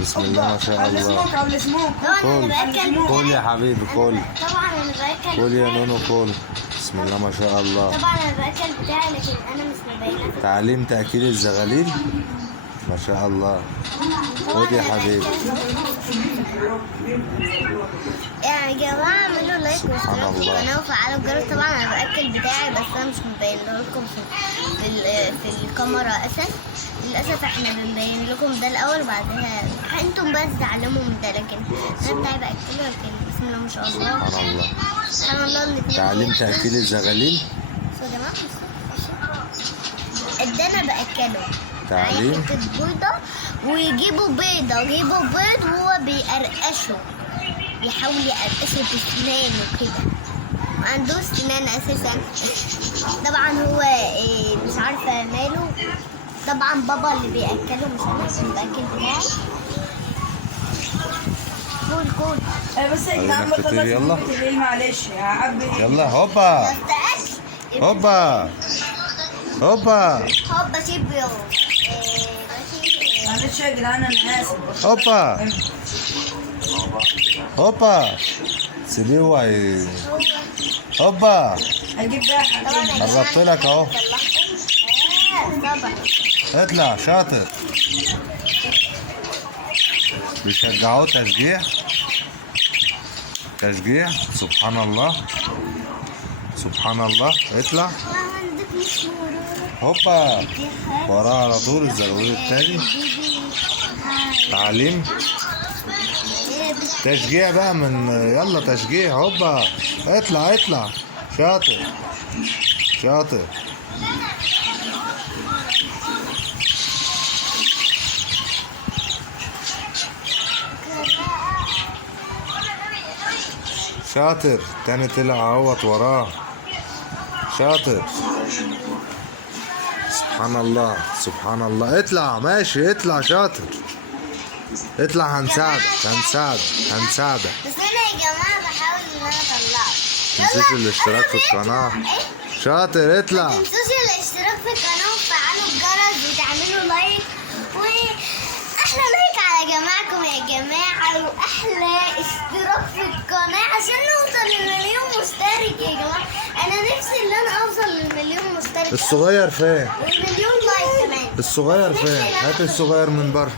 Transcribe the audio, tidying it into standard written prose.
بسم الله ما شاء قبل الله. سموك قبل سموك. كل كل يا حبيبي كل. طبعا انا باكل. كل يا نونو كل. بسم الله ما شاء الله. طبعا انا باكل بتاعي لكن انا مش مبينه. تعليم تأكيل الزغاليل ما شاء الله. خد يا حبيبي. يعني يا جماعه اعملوا لايك سبحان واشتركوا في الله. القناه وفعلوا الجرس. طبعا انا باكل بتاعي بس انا مش مبينه لكم في الكاميرا اساسا. للاسف احنا بنبين لكم ده الاول بعدها انتم بس تعلموا من ده، لكن انا بتاعي باكله لكن بسم الله ما شاء الله. سبحان الله. سبحان الله الاتنين. تعليم تأكيل الزغاليل. بصوا يا جماعه ده انا باكله. تعليم. معايا حتة بيضة ويجيبوا بيضة ويجيبوا بيض وهو بيقرقشه، يحاول يقرقشه بسنانه كده، ما عندوش سنان اساسا. طبعا هو مش عارفة ماله. طبعا بابا اللي بيأكله مش انا اللي باكل بتاعي. كول بس يا جدعان عايزينك تطير يلا. بخلص الليل معلش يا عبي. يلا هوبا ده اكل. هوبا هوبا هوبا شيبيو. معلش يا جدعان انا اسف. هوبا هوبا سيبيه هو هوبا. هجيب بقى حاجات. قربت لك اهو. طبعا. اطلع شاطر. بيشجعوه تشجيع تشجيع. سبحان الله سبحان الله. اطلع هوبا وراه على طول الزغلول التاني. تعليم تشجيع بقى من يلا تشجيع. هوبا اطلع اطلع شاطر شاطر. شاطر. تاني طلع اهوت وراه. شاطر. سبحان الله سبحان الله. اطلع ماشي اطلع شاطر. اطلع هنساعدك هنساعدك. بس انا يا جماعه بحاول ان انا اطلعه. تنسوش الاشتراك في القناة. شاطر اطلع. متنسوش الاشتراك في القناه وتفعلوا الجرس وتعملوا لايك، واحلى لايك على جماعكم يا جماعه، واحلى اشتراك في القناه عشان نوصل للمليون مشترك يا جماعه. انا نفسي ان انا اوصل للمليون مشترك. الصغير فين؟ والمليون لايك كمان. الصغير فين؟ هات الصغير من بره.